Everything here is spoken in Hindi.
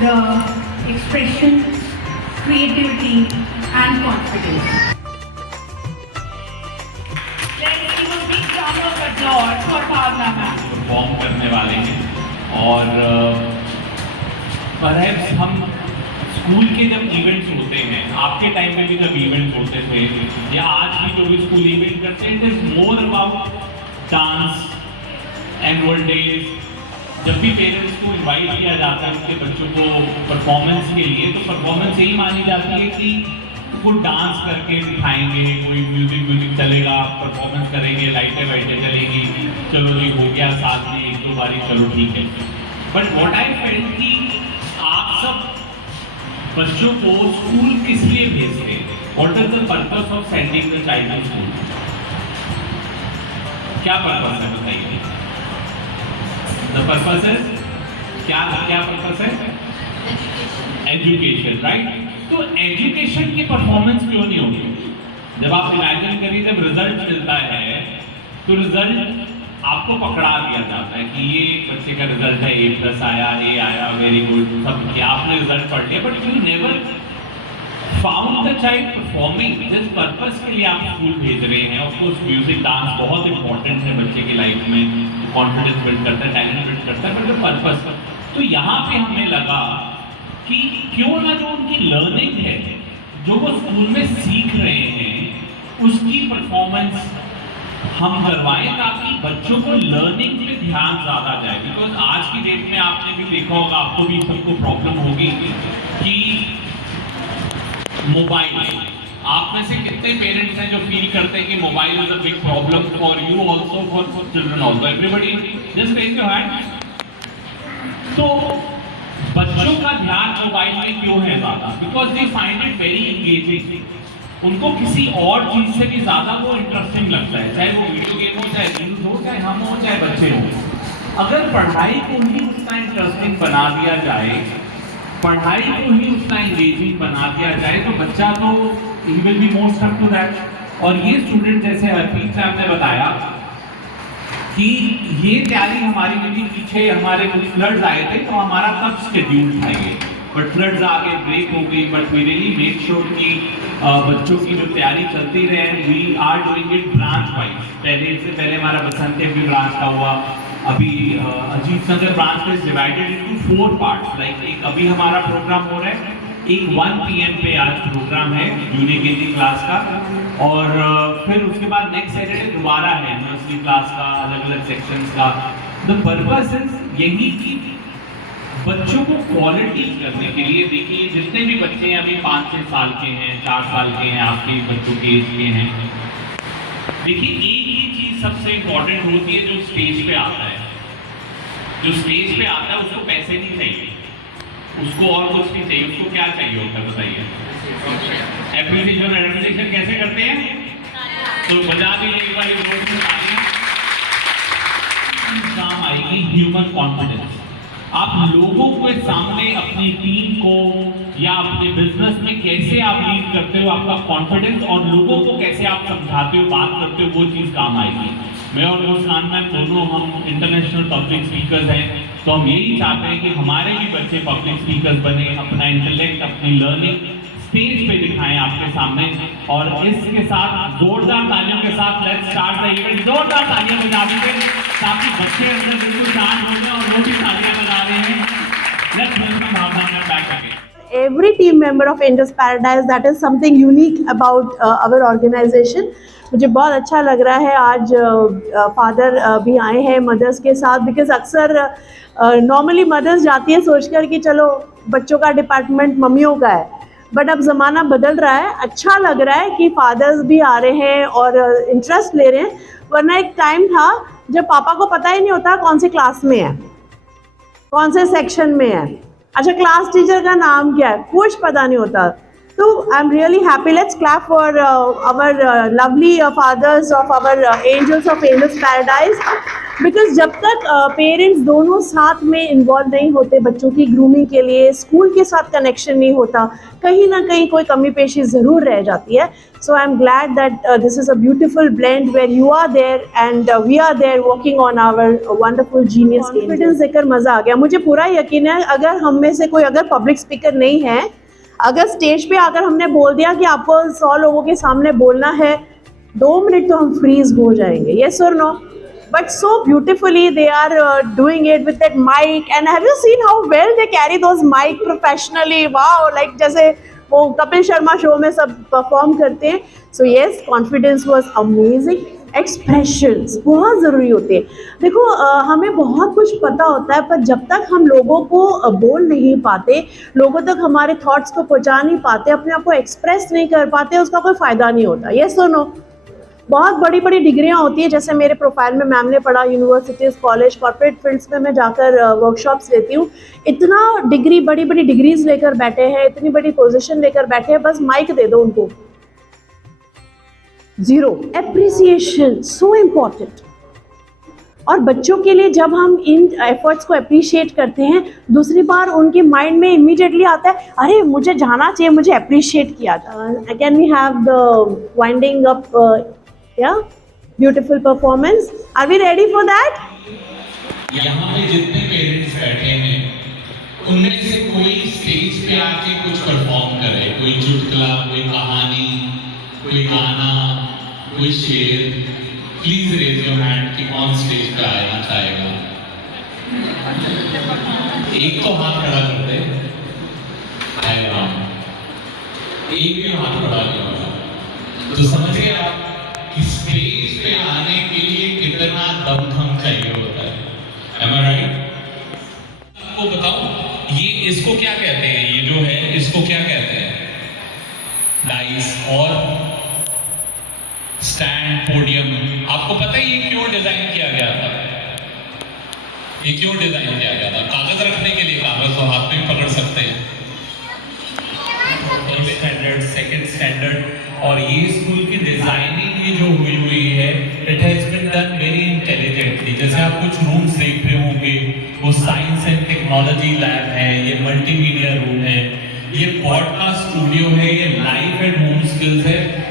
the expression, creativity and confidence. Let's give a big round of applause for Bhavna ma'am. Perform करने वाले हैं और परहैप्स हम स्कूल के जब इवेंट्स होते हैं, आपके टाइम में भी जब इवेंट्स होते थे या आज भी जो भी स्कूल इवेंट करते हैं, it is more about dance, annual days. जब भी पेरेंट्स को इनवाइट किया जाता है उनके बच्चों को परफॉर्मेंस के लिए, तो परफॉर्मेंस यही मानी जाती है कि वो डांस करके दिखाएंगे, कोई म्यूजिक चलेगा, परफॉर्मेंस करेंगे, लाइटें वाइटें चलेगी, चलो जी हो गया साथ में एक दो बारी, चलो ठीक है। बट व्हाट आई फेल्ट कि आप सब बच्चों को स्कूल किस लिए भेजते हैं? What is the purpose of sending the child to school? क्या पर्पस है बताइए? द पर्पस है क्या पर्पस है? Education, right? तो एजुकेशन की परफॉर्मेंस क्यों नहीं होगी? जब आप इमेजिन करिए, जब रिजल्ट मिलता है तो रिजल्ट आपको पकड़ा दिया जाता है कि ये बच्चे का रिजल्ट है, A+ आया, A आया, वेरी गुड, सब क्या आपने रिजल्ट पढ़ लिया, but you never found the child performing जिस पर्पस के लिए आप स्कूल भेज रहे हैं। ऑफ कोर्स म्यूजिक, डांस बहुत इंपॉर्टेंट है बच्चे की लाइफ में, कॉन्फिडेंस बिल्ड करता है, टैलेंट बिल्ड करता है, बट द पर्पस। तो यहाँ पे हमें लगा कि क्यों ना जो उनकी लर्निंग है, जो वो स्कूल में सीख रहे हैं, उसकी परफॉर्मेंस हम करवाएं ताकि बच्चों को लर्निंग पे ध्यान ज्यादा जाए। बिकॉज आज की डेट में आपने भी देखा होगा, आपको भी सबको प्रॉब्लम होगी कि मोबाइल, आप में से कितने पेरेंट्स हैं जो फील करते हैं कि mobile is a big problem for you also, for children also? Everybody just raise your hand. तो बच्चों का ध्यान मोबाइल में क्यों है ज्यादा? Because they find it very engaging. उनको किसी और चीज से भी ज्यादा वो इंटरेस्टिंग लगता है, चाहे वो वीडियो गेम हो, चाहे न्यूज हो, चाहे हम हो, चाहे बच्चे हो। अगर पढ़ाई को ही उतना इंटरेस्टिंग बना दिया जाए, पढ़ाई को ही उतना एंगेजिंग बना दिया जाए, तो बच्चा तो ही will be more stuck to that. और ये स्टूडेंट, जैसे हरप्रीत साहब ने बताया कि ये तैयारी हमारी, क्योंकि पीछे हमारे कुछ फ्लड्स आए थे तो हमारा तब शेड्यूल था ये, बट फ्लड्स आगे ब्रेक हो गई। But we really make sure कि बच्चों की जो तैयारी चलती रहे, we are doing it branch wise. इससे पहले हमारा बसंत भी ब्रांच का हुआ, अभी Ajit Nagar branch is divided into 4 parts. Like एक अभी हमारा प्रोग्राम हो रहा है, एक 1 PM पे आज प्रोग्राम है जूनियर केजी क्लास का, और फिर उसके बाद नेक्स्ट सैटरडे दोबारा है नर्सरी क्लास का, अलग अलग सेक्शंस का। द पर्पस इज यही कि बच्चों को क्वालिटी करने के लिए, देखिए जितने भी बच्चे हैं अभी 5-6 साल के हैं, 4 साल के हैं, आपके बच्चों के एज के हैं, देखिए एक ही चीज सबसे इंपॉर्टेंट होती है जो स्टेज पे आता है। जो स्टेज पे आता है उसको पैसे नहीं चाहिए, उसको और कुछ नहीं चाहिए, उसको क्या चाहिए होता है बताइए? एप्रिसिएशन। एप्रिसिएशन कैसे करते हैं? तो बजा भी एक बार जोर से तालियां। काम आएगी ह्यूमन कॉन्फिडेंस। आप लोगों के सामने अपनी टीम को या अपने बिजनेस में कैसे आप लीड करते हो, आपका कॉन्फिडेंस, और लोगों को कैसे आप समझाते हो, बात करते हो, वो चीज काम आएगी। मैं और मुस्कान मैम दोनों हम इंटरनेशनल पब्लिक स्पीकर्स हैं, तो हम यही चाहते हैं कि हमारे भी बच्चे पब्लिक स्पीकर्स बने, अपना इंटेलेक्ट, अपनी लर्निंग स्टेज पे दिखाएं आपके सामने। और इसके साथ जोरदार तालियों के साथ लेट्स स्टार्ट द इवेंट। जोरदार तालियां बजा दीजिए ताकि बच्चे अंदर बिल्कुल शांत हो जाए और वो भी तालियां बजा रहे हैं। Let's welcome Bhavana ma'am back again. Every team member of Angels Paradise, that is something unique about our organization. मुझे बहुत अच्छा लग रहा है आज फादर भी आए हैं मदर्स के साथ, बिकॉज अक्सर नॉर्मली मदर्स जाती है सोचकर कि चलो बच्चों का डिपार्टमेंट मम्मियों का है, बट अब ज़माना बदल रहा है। अच्छा लग रहा है कि फादर्स भी आ रहे हैं और इंटरेस्ट ले रहे हैं, वरना एक टाइम था जब पापा को पता ही नहीं होता कौन से क्लास में है, कौन से सेक्शन में है, अच्छा क्लास टीचर का नाम क्या है, कुछ पता नहीं होता। तो I am really happy. Let's clap for our lovely fathers of our angels of Angels Paradise. Because जब तक पेरेंट्स दोनों साथ में इन्वॉल्व नहीं होते बच्चों की ग्रूमिंग के लिए, स्कूल के साथ कनेक्शन नहीं होता, कहीं ना कहीं कोई कमी पेशी ज़रूर रह जाती है. So I am glad that this is a beautiful blend where you are there and we are there working on our wonderful genius. Confidence देकर मज़ा आ गया. मुझे पूरा यकीन है अगर हम में से कोई अगर पब्लिक स्पीकर नहीं है, अगर स्टेज पे आकर हमने बोल दिया कि आपको 100 लोगों के सामने बोलना है, 2 मिनट तो हम फ्रीज हो जाएंगे. यस और no? But so beautifully they are doing it with that mic, and have you seen how well they carry those mic professionally? Wow, like जैसे वो कपिल शर्मा शो में सब परफॉर्म करते हैं. So yes, confidence was amazing. Expressions बहुत ज़रूरी होते हैं. देखो हमें बहुत कुछ पता होता है, पर जब तक हम लोगों को बोल नहीं पाते, लोगों तक हमारे थॉट्स को पहुंचा नहीं पाते, अपने आप को एक्सप्रेस नहीं कर पाते, उसका कोई फ़ायदा नहीं होता. यस और नो? बहुत बड़ी बड़ी डिग्रियां होती है, जैसे मेरे प्रोफाइल में मैम ने पढ़ा, यूनिवर्सिटीज़, कॉलेज, कॉर्पोरेट फील्ड्स में मैं जाकर वर्कशॉप्स लेती हूँ. इतना डिग्री, बड़ी बड़ी डिग्रीज लेकर बैठे हैं, इतनी बड़ी पोजीशन लेकर बैठे हैं, बस माइक दे दो उनको, जीरो. Appreciation so important. और बच्चों के लिए जब हम इन एफर्ट्स को अप्रिशिएट करते हैं, दूसरी बार उनके माइंड में इमीडिएटली आता है, अरे मुझे जाना चाहिए, मुझे अप्रिशिएट किया जाए. Can we have the winding up? Yeah, beautiful performance. Are we ready for that? यहाँ पे जितने पेरेंट्स बैठे हैं, उनमें से कोई स्टेज पे आके कुछ परफॉर्म करे, कोई चुटकुला, कोई कहानी, कोई गाना, कोई शेर. प्लीज रेज योर हैंड कि कौन स्टेज पे आना चाहेगा. एक तो हाथ खड़ा कर दे. एक भी हाथ खड़ा नहीं होगा तो समझिए आप स्टेज पे आने के लिए कितना दमखम चाहिए होता है. Am I right? आपको बताऊं, ये इसको क्या कहते हैं, ये जो है इसको क्या कहते हैं? डाइस और स्टैंड, पोडियम. आपको पता है ये क्यों डिजाइन किया गया था? ये क्यों डिजाइन किया गया था? कागज रखने के लिए. कागज तो हाथ में पकड़ सकते हैं. फर्स्ट स्टैंडर्ड, सेकंड स्टैंडर्ड, और ये स्कूल की डिजाइनिंग ये जो हुई है, it has been done very intelligently. जैसे आप कुछ रूम्स देख रहे होंगे, वो साइंस एंड टेक्नोलॉजी लैब है, ये मल्टीमीडिया रूम है, ये पॉडकास्ट स्टूडियो है, ये लाइफ एंड होम स्किल्स है.